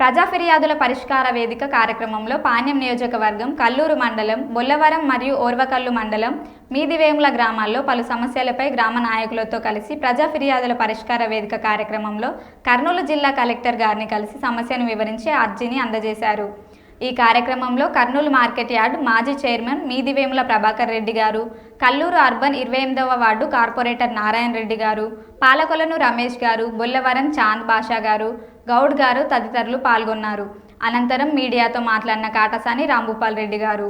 ప్రజా ఫిర్యాదుల పరిష్కార వేదిక కార్యక్రమంలో పాణ్యం నియోజకవర్గం కల్లూరు మండలం బొల్లవరం మరియు ఓర్వకల్లు మండలం మీదివేముల గ్రామాల్లో పలు సమస్యలపై గ్రామ నాయకులతో కలిసి ప్రజా ఫిర్యాదుల పరిష్కార వేదిక కార్యక్రమంలో కర్నూలు జిల్లా కలెక్టర్ గారిని కలిసి సమస్యను వివరించి అర్జీని అందజేశారు. ఈ కార్యక్రమంలో కర్నూలు మార్కెట్ యార్డ్ మాజీ చైర్మన్ మీదివేముల ప్రభాకర్ రెడ్డి గారు కల్లూరు అర్బన్ ఇరవై ఎనిమిదవ వార్డు కార్పొరేటర్ నారాయణ రెడ్డి గారు పాలకొలను రమేష్ గారు బొల్లవరం చాంద్ బాషా గారు గౌడ్ గారు తదితరులు పాల్గొన్నారు. అనంతరం మీడియాతో మాట్లాడిన కాటసాని రాంభూపాల్ రెడ్డి గారు.